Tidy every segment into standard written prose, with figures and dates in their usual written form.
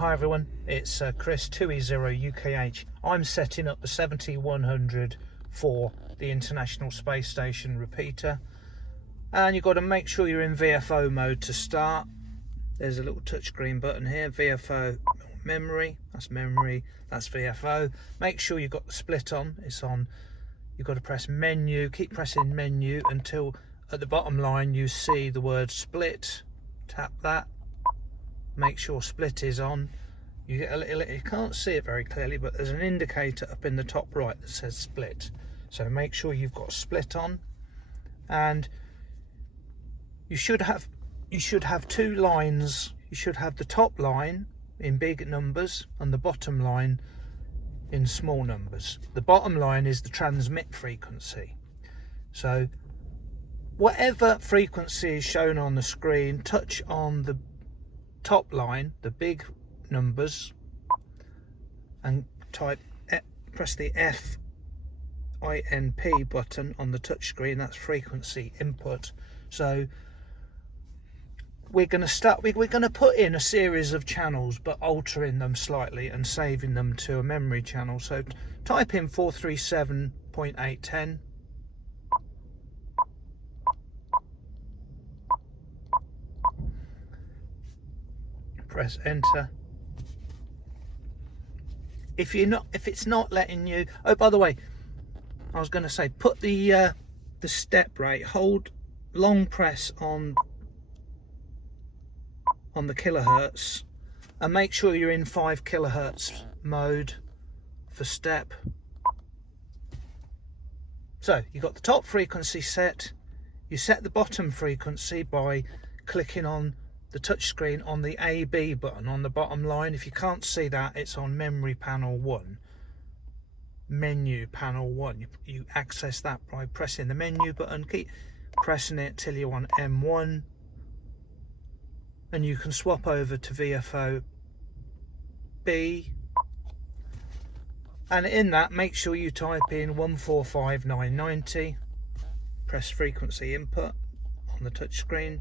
Hi everyone, it's Chris 2E0UKH. I'm setting up the 7100 for the International Space Station repeater, and you've got to make sure you're in VFO mode to start. There's a little touchscreen button here, VFO memory, that's VFO. Make sure you've got the split on, it's on. You've got to press menu, keep pressing menu until at the bottom line you see the word split. Tap that. Make sure split is on. You get a little, you can't see it very clearly, but there's an indicator up in the top right that says split. So make sure you've got split on, and you should have two lines. You should have the top line in big numbers and the bottom line in small numbers. The bottom line is the transmit frequency. So whatever frequency is shown on the screen, touch on the top line, the big numbers, and press the FINP button on the touch screen. That's frequency input. So we're going to put in a series of channels, but altering them slightly and saving them to a memory channel. So type in 437.810. Press enter. If it's not letting you, oh, by the way, I was going to say, put the step rate, hold long press on the kilohertz, and make sure you're in 5 kilohertz mode for step. So you've got the top frequency set. You set the bottom frequency by clicking on the touchscreen on the AB button on the bottom line. If you can't see that, it's on memory panel 1. Menu panel 1. You access that by pressing the menu button. Keep pressing it till you're on M1, and you can swap over to VFO B. And in that, make sure you type in 145990. Press frequency input on the touchscreen.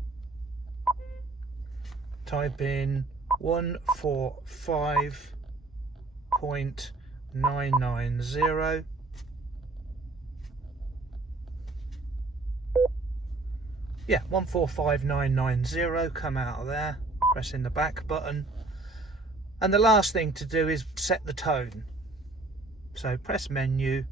Type in 145.990. Yeah, 145990. Come out of there, pressing the back button. And the last thing to do is set the tone. So press menu,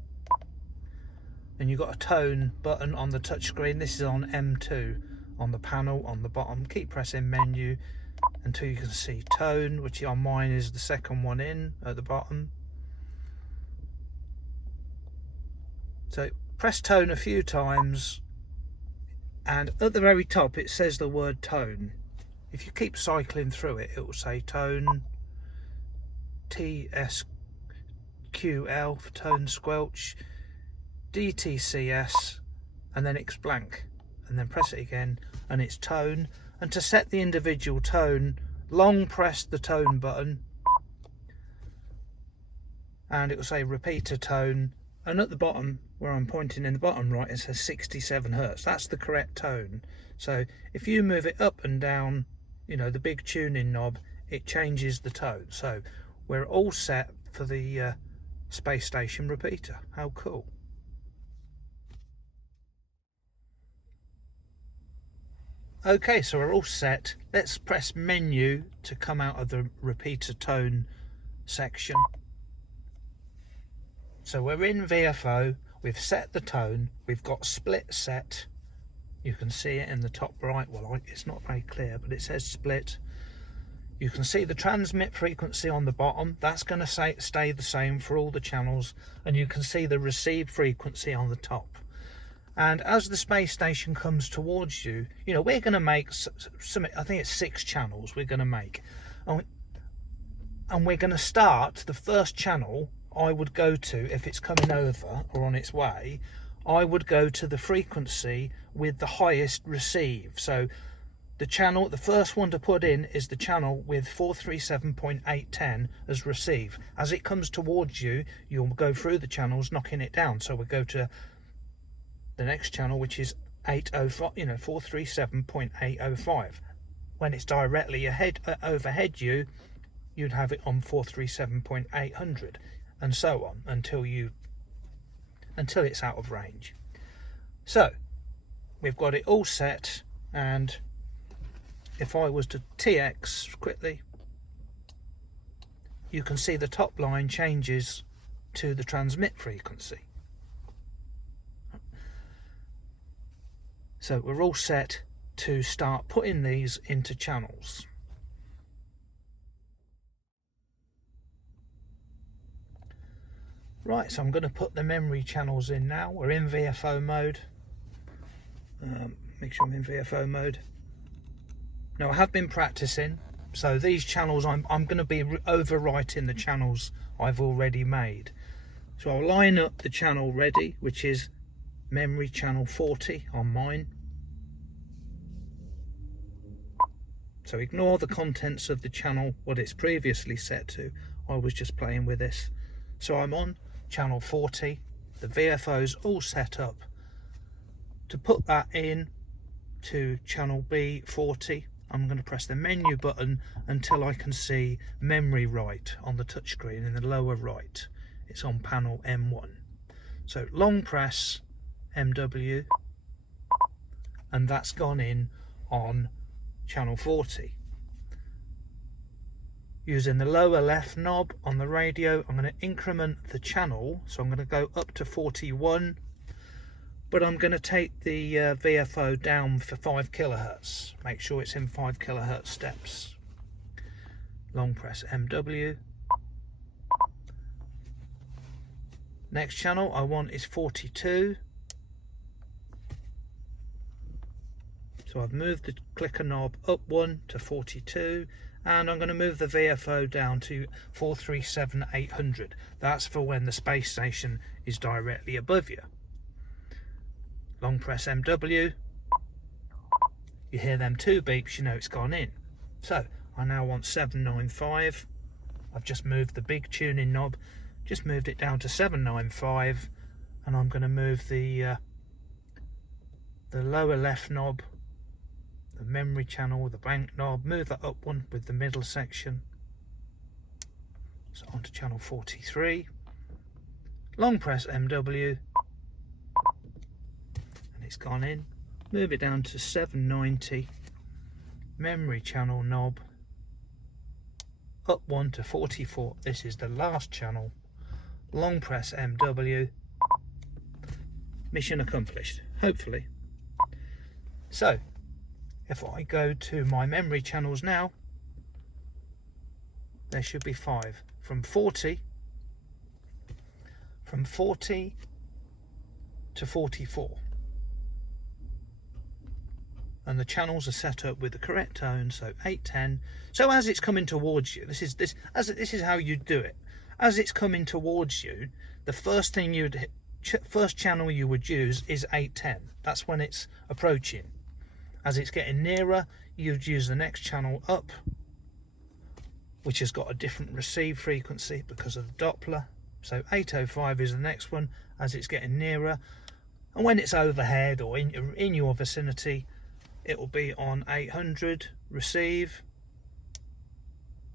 and you've got a tone button on the touchscreen. This is on M2 on the panel on the bottom. Keep pressing menu until you can see tone, which on mine is the second one in at the bottom. So press tone a few times, and at the very top it says the word tone. If you keep cycling through it, it will say tone, TSQL for tone squelch, DTCS, and then X blank, and then press it again and it's tone. And to set the individual tone, long press the tone button, and it will say repeater tone, and at the bottom where I'm pointing in the bottom right, it says 67 Hertz. That's the correct tone. So if you move it up and down, you know, the big tuning knob, it changes the tone. So we're all set for the space station repeater. How cool. Okay, so we're all set. Let's press menu to come out of the repeater tone section. So we're in VFO, we've set the tone, we've got split set. You can see it in the top right. Well, it's not very clear, but it says split. You can see the transmit frequency on the bottom. That's going to stay the same for all the channels, and you can see the receive frequency on the top. And as the space station comes towards you, you know, we're going to make some, I think it's 6 channels we're going to make. And we're going to start the first channel. I would go to, if it's coming over or on its way, I would go to the frequency with the highest receive. So the first one to put in is the channel with 437.810 as receive. As it comes towards you, you'll go through the channels, knocking it down. So we'll go to the next channel, which is 805, 437.805. When it's directly overhead you, you'd have it on 437.800, and so on until it's out of range. So we've got it all set, and if I was to TX quickly, you can see the top line changes to the transmit frequency. So we're all set to start putting these into channels. Right, so I'm going to put the memory channels in now. We're in VFO mode. Make sure I'm in VFO mode. Now I have been practicing, so these channels I'm going to be overwriting the channels I've already made. So I'll line up the channel ready, which is memory channel 40 on mine. So ignore the contents of the channel, what it's previously set to. I was just playing with this. So I'm on channel 40. The VFO's all set up to put that in to channel B40. I'm going to press the menu button until I can see memory write on the touchscreen in the lower right. It's on panel M1. So long press MW, and that's gone in on channel 40. Using the lower left knob on the radio, I'm going to increment the channel, so I'm going to go up to 41, but I'm going to take the VFO down for 5 kilohertz. Make sure it's in 5 kilohertz steps. Long press MW. Next channel I want is 42. So I've moved the clicker knob up 1 to 42, and I'm going to move the VFO down to 437.800. That's for when the space station is directly above you. Long press MW. You hear them 2 beeps, you know it's gone in. So I now want 795. I've just moved the big tuning knob, just moved it down to 795, and I'm going to move the lower left knob, the memory channel, the bank knob, move that up 1 with the middle section. So onto channel 43. Long press MW, and it's gone in. Move it down to 790. Memory channel knob, up 1 to 44. This is the last channel. Long press MW. Mission accomplished, hopefully. So if I go to my memory channels now, there should be 5 from 40 to 44, and the channels are set up with the correct tone, so 810. So as it's coming towards you, this is how you do it. As it's coming towards you, the first channel you would use is 810. That's when it's approaching. As it's getting nearer, you'd use the next channel up, which has got a different receive frequency because of the Doppler. So 805 is the next one as it's getting nearer, and when it's overhead or in your vicinity, it will be on 800 receive,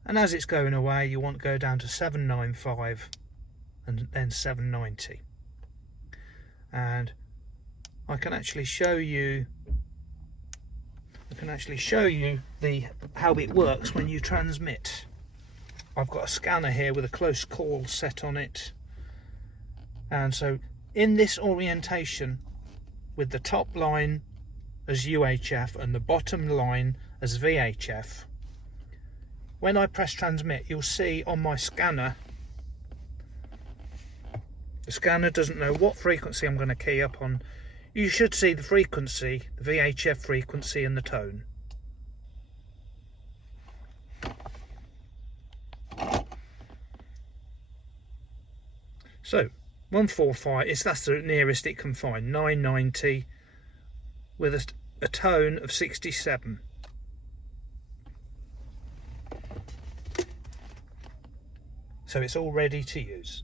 and as it's going away, you want to go down to 795 and then 790. And I can actually show you how it works when you transmit. I've got a scanner here with a close call set on it, and so in this orientation, with the top line as UHF and the bottom line as VHF, when I press transmit, you'll see on my scanner, the scanner doesn't know what frequency I'm going to key up on. You should see the frequency, the VHF frequency, and the tone. So 145, that's the nearest it can find. 990 with a tone of 67. So it's all ready to use.